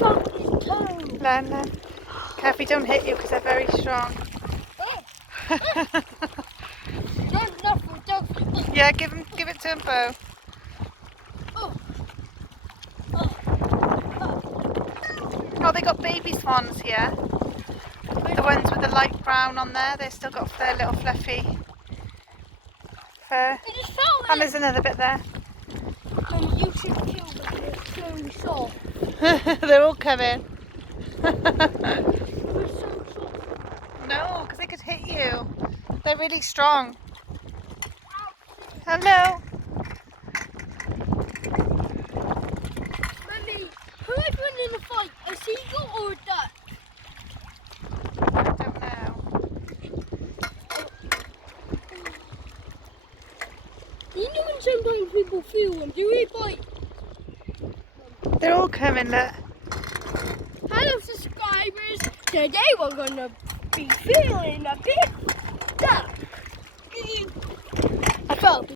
shot his toe. Len. Careful, don't hit you because they're very strong. Not enough for dogs. Yeah, give it to him, Bo. Oh, they got baby swans here. The ones with the light brown on there, they've still got their little fluffy fur. And there's another bit there. And you should kill them. They're so soft. They're all coming. They're so soft. No, because they could hit you. They're really strong. Hello. Mummy, who would win in a fight? A seagull or a duck? I don't know. You know when sometimes people feel them, do they bite? They're all coming, look. Hello subscribers, today we're gonna be feeling a big duck. I felt